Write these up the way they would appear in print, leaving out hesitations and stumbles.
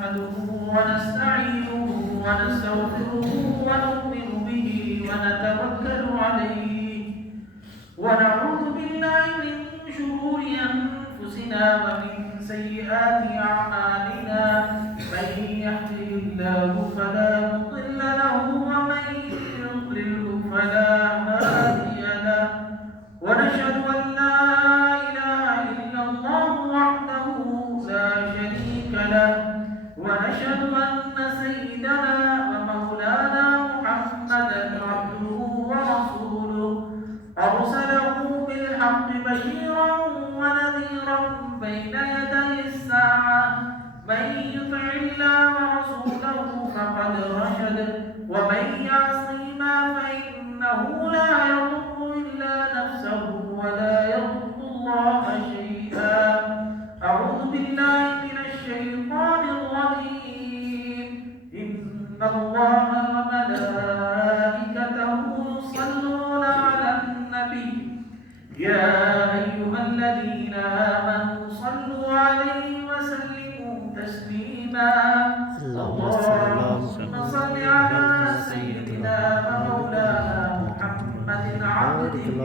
نحمده ونستعينه ونستغفره ونؤمن به ونتوكل عليه ونعوذ بالله من شرور أنفسنا ومن سيئات أعمالنا من يهده الله فلا مضل له ومن يضلله فلا هادي له ونشهد أن لا إله إلا الله وحده لا شريك له ونشهد أن سيدنا ومولانا محمدا عبده ورسوله أرسله بالحق بشيرا ونذيرا بين يدي الساعة من يطع الله ورسوله فقد رشد ومن يعصهما فإنه لا يضر إلا نفسه ولا يضر الله شيئا. أعوذ بالله من الشيطان الرجيم. إن الله وملائكته يصلون على النبي يا أيها الذين آمنوا صلوا عليه وسلموا تسليما. اللهم صل على سيدنا ومولانا محمد عبدك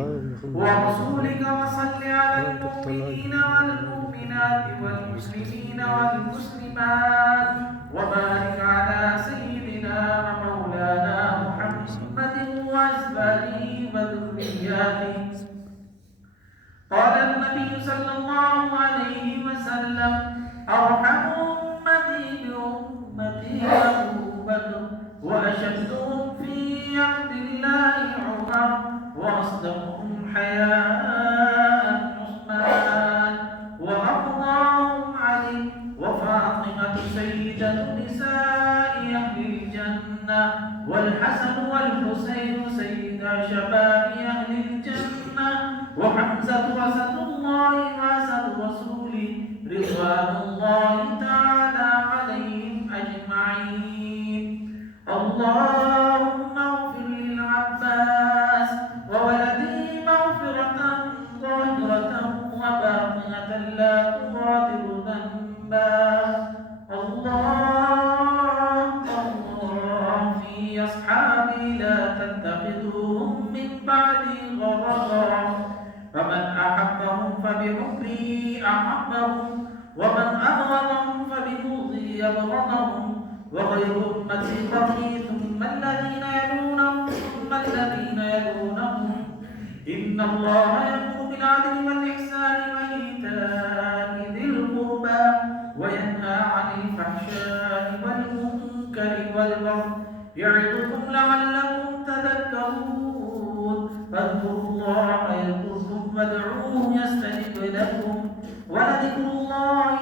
ورسولك وصل على المؤمنين والمؤمنات والمسلمين والمسلمات وبارك على سيدنا ومولانا محمد وأزواجه وذرياته. قال النبي صلى الله عليه وسلم: أرحم أمتي بأمتي أبو بكر وأشدهم في عبد الله عمر وأصدقهم حياء عثمان وأرضاهم علي وفاطمة سيدة نساء أهل الجنة والحسن والحسين سيدا شباب أهل الجنة وحمزة أسد الله وأسد رسوله رضوان الله تعالى عليهم أجمعين. اللهم اغفر للعباس وولده مغفرة ظاهرة وباطنة لا تغادر ذنبا. الله في أصحابي لا تتخذوهم من بعدي غرضا فمن أحبهم فبحبه أحبهم ومن أبغضهم فببغضه أبغضهم وغير أمتي قبلي ثم الذين يلونهم ثم الذين يلونهم. إن الله يأمر بالعدل والإحسان وإيتاء ذي القربى وينهى عن الفحشاء والمنكر والبغي يعظكم لعلكم تذكرون. فاذكروا الله يذكركم وادعوه يستجب لكم ولذكر الله